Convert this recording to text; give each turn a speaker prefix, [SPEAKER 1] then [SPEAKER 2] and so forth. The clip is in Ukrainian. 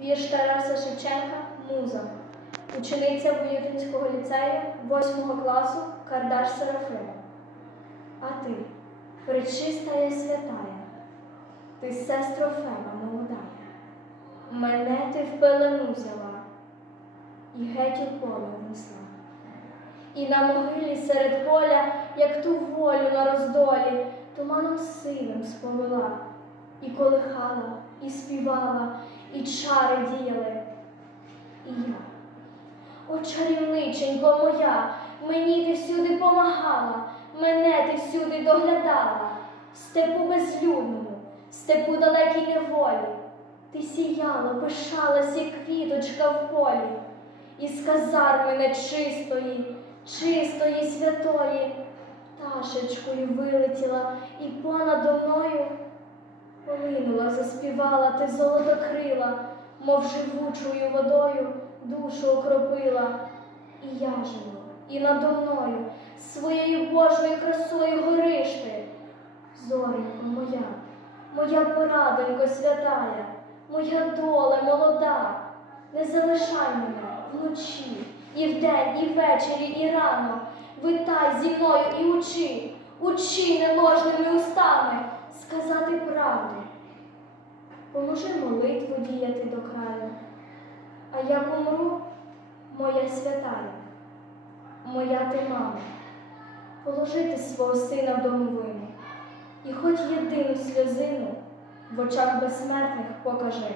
[SPEAKER 1] Вірш Тараса Шевченка Муза. Учениця Воєвинського ліцею 8 класу Кардаш Серафима. А ти, пречистая святая, ти сестро Феба молодая, мене ти в пелену взяла і геть у поле внесла. І на могилі серед поля, як ту волю на роздолі, туманом синим сповела, і колихала, і співала, і чари діяли. І я, о чарівниченько моя, мені ти всюди помагала, мене ти всюди доглядала, степу безлюдному, степу далекій неволі. Ти сіяла, пишалась, як квіточка в полі, із казарми нечистої, чистої, святої, пташечкою вилетіла і понадо мною заспівала ти золотокрила, мов живучою водою душу окропила. І я живу, і надо мною своєю Божою красою гориш ти. Зоренько моя, моя порадонько святая, моя доля молода, не залишай мене вночі, і вдень, і ввечері, і рано. Витай зі мною і учи, учи неможними устами сказати правду. Поможи молитву діяти до краю, а як умру, моя святая, моя ти мама, положити свого сина в домовину, і хоч єдину сльозину в очах безсмертних покажи.